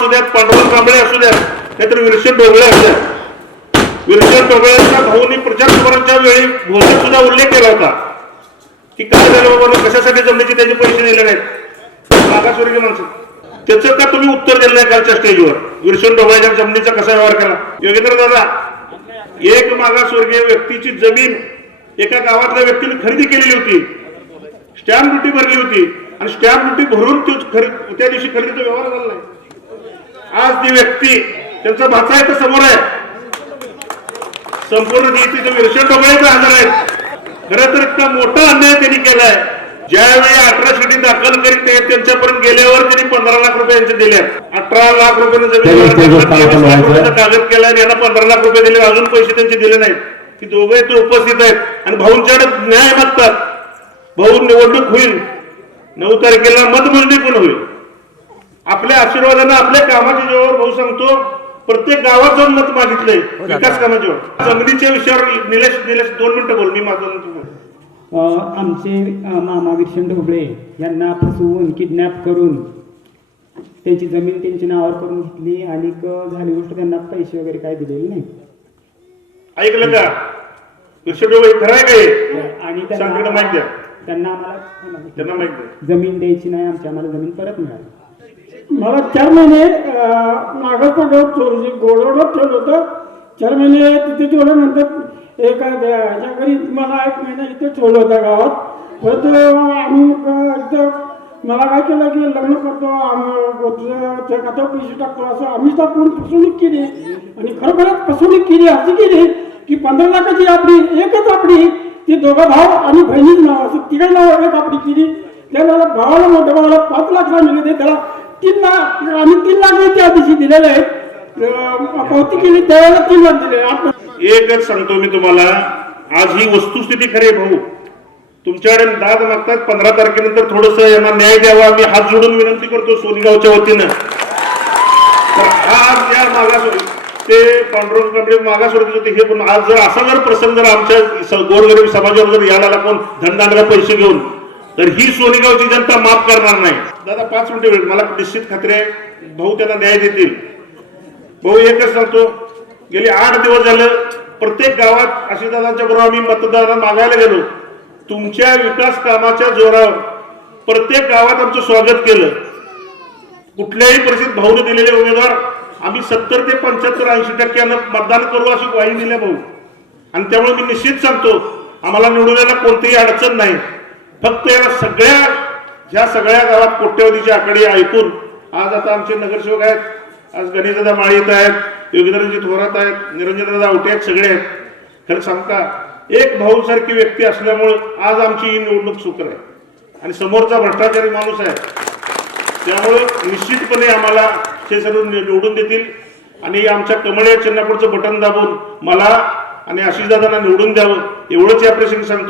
असू द्यात पांडुरंग कांबळे असू द्यात नाहीतर विरशन डोबळे असू द्यात. विरशन डोबळेच्या भाऊनी प्रचार सभांच्या वेळी घोषित सुद्धा उल्लेख केला होता की काय झालं बाबा कशासाठी जमण्याचे त्याचे पैसे दिले नाहीत? मागासवर्गीय माणसं. त्याचं का तुम्ही उत्तर दिलं नाही कालच्या स्टेजवर? विरशन डोबळ्याच्या जमिनीचा कसा व्यवहार केला? योगेंद्र दादा एक मागासवर्गीय व्यक्तीची जमीन एका गावातल्या व्यक्तीने खरेदी केलेली होती. स्टॅम्प ड्युटी भरली होती. आणि स्टॅम्प ड्युटी भरून त्या दिवशी खरेदीचा व्यवहार झाला नाही. आज ती व्यक्ती त्यांचा भाचा आहे तर समोर आहे. संपूर्ण विरशन डोबळेचा हजर आहेत. खरं तर इतका मोठा अन्याय त्यांनी केलाय. ज्यावेळी अठरा शिटी दाखल करीत ते त्यांच्यापर्यंत गेल्यावर त्यांनी पंधरा लाख रुपये यांचे दिले अठरा लाख रुपये. कागद केला आणि यांना पंधरा लाख रुपये दिले. अजून पैसे त्यांचे दिले नाहीत. की दोघे ते उपस्थित आहेत. आणि भाऊंच्याकडे न्याय मागतात. भाऊ निवडणूक होईल. नऊ तारखेला मतमोजणी पण होईल. आपल्या आशीर्वादानं आपल्या कामाच्या जोरावर भाऊ सांगतो प्रत्येक गावात जाऊन मत मागितलंय विकास कामाच्या जमिनीच्या विषयावर निलेश निलेश दोन मिनिटं बोल मी माझं आमचे मामा विरशन ढोबळे यांना फसवून किडनॅप करून त्यांची जमीन त्यांच्या नावावर करून घेतली आणि क- झाली गोष्ट त्यांना पैसे वगैरे काय दिलेले नाही. ऐकलं का? विरशेडोबे खरं आहे का हे? आणि सांगलीला माहिती त्यांना आम्हाला त्यांना जमीन द्यायची नाही आमची आम्हाला जमीन परत मिळाली. मला चार महिने मागं पडलं चोरीची गोडवडत ठेवलं होतं. चार महिने तिथे ठेवलं नंतर एका ह्याच्या घरी मला एक महिना इथे ठेवलं होतं गावात. परत आम्ही इथं मला काय केलं की लग्न करतो आम्ही पैसे टाकतो असं आम्ही तर कोण फसवणूक केली. आणि खरोखरच फसवणूक केली अशी केली की पंधरा लाखाची आपली एकच आपली ती दोघं भाव आणि बहिणीच नाव असं तिघा नाव एक आपली केली. त्याला भावाला मोठ्या भावाला पाच लाख मिळते ते त्याला तीन लाख आम्ही तीन लाख त्या दिवशी दिलेले आहेत पावती केली त्यावेळेला तीन लाख दिले एकच सांगतो मी तुम्हाला आज ही वस्तुस्थिती खरी भाऊ. तुमच्याकडे दाद मागतात पंधरा तारखेनंतर थोडस यांना न्याय द्यावा. मी हात जोडून विनंती करतो सोनीगावच्या वतीनं. तर आज या मागास ते पांडुरंग कांबळे मागासवर्गीय होते हे पण आज जर असा जर प्रसंग जर आमच्या गोरगरीब समाजावर जर यायला कोण? धनदांडगा पैसे घेऊन. तर ही सोनेगावची जनता माफ करणार नाही. दादा पाच मिनिटे वेळ मला निश्चित खात्री आहे भाऊ त्यांना न्याय देतील. भाऊ एकच सांगतो गेली आठ दिवस झालं प्रत्येक गावात आशीदादांच्या बरोबर आम्ही मतदारांना मागायला गेलो. तुमच्या विकास कामाच्या जोरावर प्रत्येक गावात आमचं स्वागत केलं. कुठल्याही परिस्थितीत भाऊने दिलेले उमेदवार आम्ही सत्तर ते पंच्याहत्तर ऐंशी टक्क्यानं मतदान करू अशी ग्वाही दिल्या भाऊ. आणि त्यामुळे मी निश्चित सांगतो आम्हाला निवडून कोणतीही अडचण नाही. फक्त याला सगळ्या ह्या सगळ्या गावात कोट्यवधीची आकडे ऐकून आज आता आमचे नगरसेवक आहेत आज गणेशदादा माळीत आहेत योगेंद्रजी थोरात आहेत निरंजनदादा आवटे आहेत सगळे आहेत. खरं सांगता एक भाऊसारखी व्यक्ती असल्यामुळं आज आमची ही निवडणूक सुकर आहे. आणि समोरचा भ्रष्टाचारी माणूस आहे. त्यामुळे निश्चितपणे आम्हाला ते सर्व निवडून देतील. आणि आमच्या कमळ चेन्नापूरचं बटन दाबून मला आणि आशिषदादांना निवडून द्यावं एवढंच या प्रसंगी सांगतो.